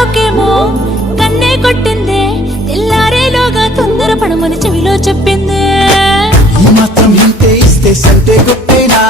నాకేమో కన్నే కొట్టిందే, తెల్లారేలోగా తొందర పడమని చెవిలో చెప్పిందే. ఈ మాత్రం ఇంతే ఇస్తే సంటే గొప్పేనా